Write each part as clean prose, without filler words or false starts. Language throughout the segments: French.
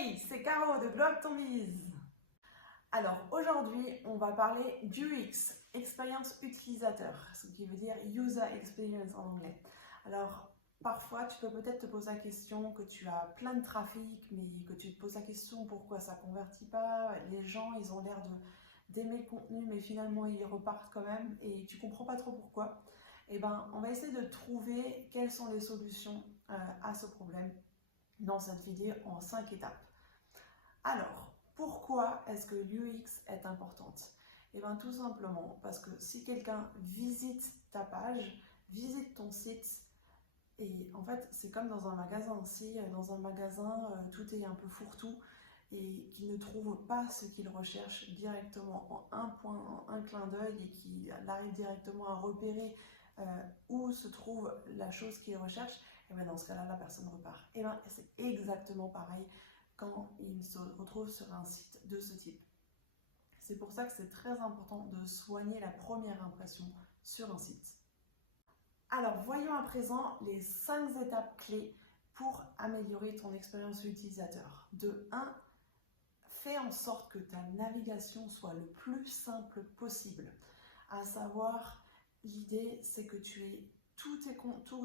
Hey, c'est Caro de Globe Ton Biz. Alors aujourd'hui, on va parler d'UX, expérience utilisateur, ce qui veut dire User Experience en anglais. Alors parfois, tu peux peut-être te poser la question que tu as plein de trafic, mais que tu te poses la question pourquoi ça ne convertit pas. Les gens, ils ont l'air d'aimer le contenu, mais finalement, ils repartent quand même et tu comprends pas trop pourquoi. Eh ben, on va essayer de trouver quelles sont les solutions à ce problème dans cette vidéo en 5 étapes. Alors, pourquoi est-ce que l'UX est importante? Eh bien, tout simplement parce que si quelqu'un visite ta page, visite ton site, et en fait, c'est comme dans un magasin aussi, dans un magasin, tout est un peu fourre-tout, et qu'il ne trouve pas ce qu'il recherche directement en un point, en un clin d'œil, et qu'il arrive directement à repérer où se trouve la chose qu'il recherche, et bien dans ce cas-là, la personne repart. Et bien, c'est exactement pareil quand il se retrouve sur un site de ce type. C'est pour ça que c'est très important de soigner la première impression sur un site. Alors, voyons à présent les 5 étapes clés pour améliorer ton expérience utilisateur. De 1, fais en sorte que ta navigation soit le plus simple possible. À savoir, l'idée, c'est que tu aies tout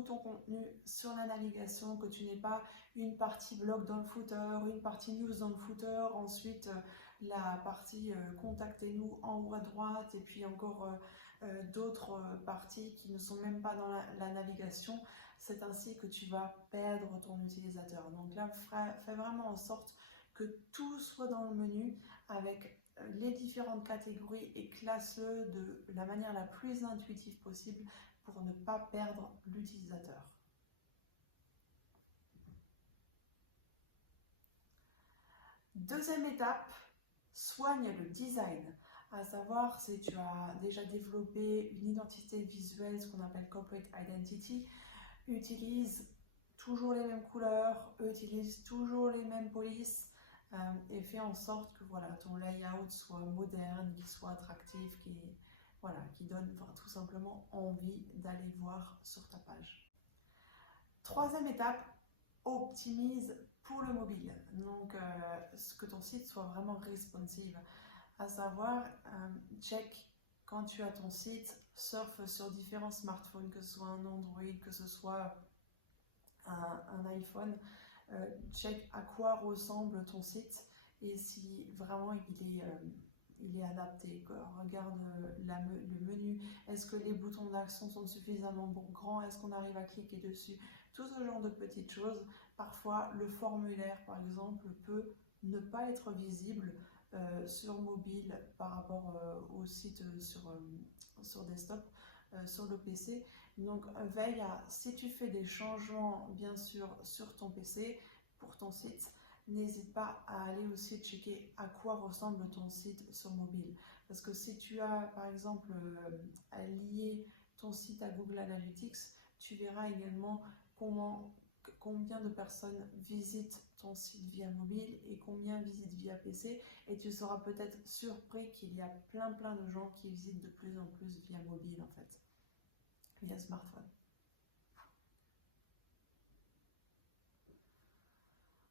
ton contenu sur la navigation, que tu n'aies pas une partie blog dans le footer, une partie news dans le footer, ensuite la partie contactez-nous en haut à droite, et puis encore d'autres parties qui ne sont même pas dans la navigation. C'est ainsi que tu vas perdre ton utilisateur. Donc là, fais vraiment en sorte que tout soit dans le menu avec les différentes catégories et classe-le de la manière la plus intuitive possible pour ne pas perdre l'utilisateur. Deuxième étape, soigne le design. À savoir, si tu as déjà développé une identité visuelle, ce qu'on appelle corporate identity, utilise toujours les mêmes couleurs, utilise toujours les mêmes polices, et fais en sorte que voilà, ton layout soit moderne, qu'il soit attractif, qui donne tout simplement envie d'aller voir sur ta page. Troisième étape, optimise pour le mobile. Donc, que ton site soit vraiment responsive. À savoir, check quand tu as ton site, surfe sur différents smartphones, que ce soit un Android, que ce soit un iPhone, check à quoi ressemble ton site et si vraiment il est adapté. Regarde le menu, est-ce que les boutons d'action sont suffisamment grands, est-ce qu'on arrive à cliquer dessus, tout ce genre de petites choses. Parfois, le formulaire, par exemple, peut ne pas être visible sur mobile par rapport au site sur desktop, sur le PC. Donc veille à, si tu fais des changements bien sûr sur ton PC pour ton site, n'hésite pas à aller aussi checker à quoi ressemble ton site sur mobile. Parce que si tu as par exemple lié ton site à Google Analytics, tu verras également combien de personnes visitent ton site via mobile et combien visitent via PC, et tu seras peut-être surpris qu'il y a plein de gens qui visitent de plus en plus via mobile en fait, via smartphone.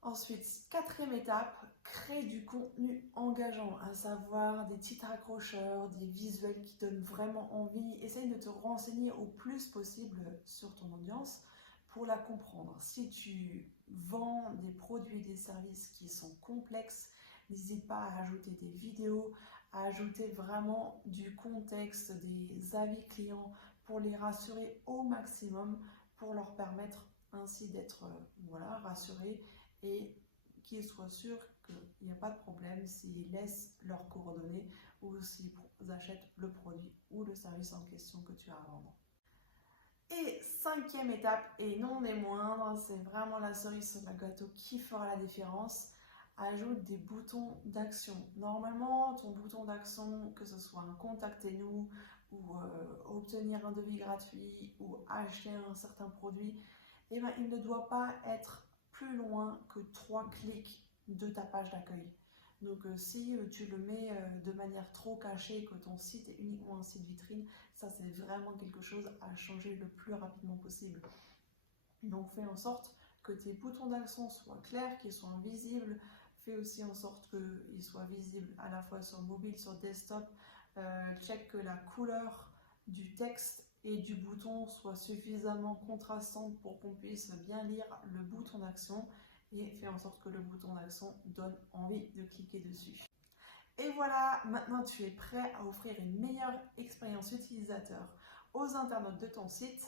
Ensuite, quatrième étape, crée du contenu engageant, à savoir des titres accrocheurs, des visuels qui donnent vraiment envie. Essaye de te renseigner au plus possible sur ton audience pour la comprendre. Si tu vends des produits et des services qui sont complexes, n'hésite pas à ajouter des vidéos, à ajouter vraiment du contexte, des avis clients pour les rassurer au maximum, pour leur permettre ainsi d'être rassurés et qu'ils soient sûrs qu'il n'y a pas de problème s'ils laissent leurs coordonnées ou s'ils achètent le produit ou le service en question que tu as à vendre. Et cinquième étape, et non des moindres, c'est vraiment la cerise sur le gâteau qui fera la différence, ajoute des boutons d'action. Normalement, ton bouton d'action, que ce soit un contactez-nous ou obtenir un devis gratuit ou acheter un certain produit, eh ben, il ne doit pas être plus loin que 3 clics de ta page d'accueil. Donc si tu le mets de manière trop cachée, que ton site est uniquement un site vitrine, ça c'est vraiment quelque chose à changer le plus rapidement possible. Donc fais en sorte que tes boutons d'action soient clairs, qu'ils soient visibles, Fais aussi en sorte qu'il soit visible à la fois sur mobile, sur desktop. Check que la couleur du texte et du bouton soit suffisamment contrastante pour qu'on puisse bien lire le bouton d'action, et fais en sorte que le bouton d'action donne envie de cliquer dessus. Et voilà, maintenant tu es prêt à offrir une meilleure expérience utilisateur aux internautes de ton site.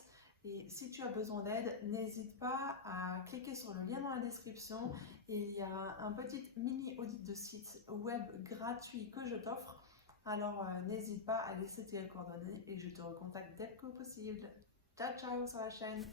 Et si tu as besoin d'aide, n'hésite pas à cliquer sur le lien dans la description. Et il y a un petit mini audit de site web gratuit que je t'offre. Alors n'hésite pas à laisser tes coordonnées et je te recontacte dès que possible. Ciao ciao sur la chaîne.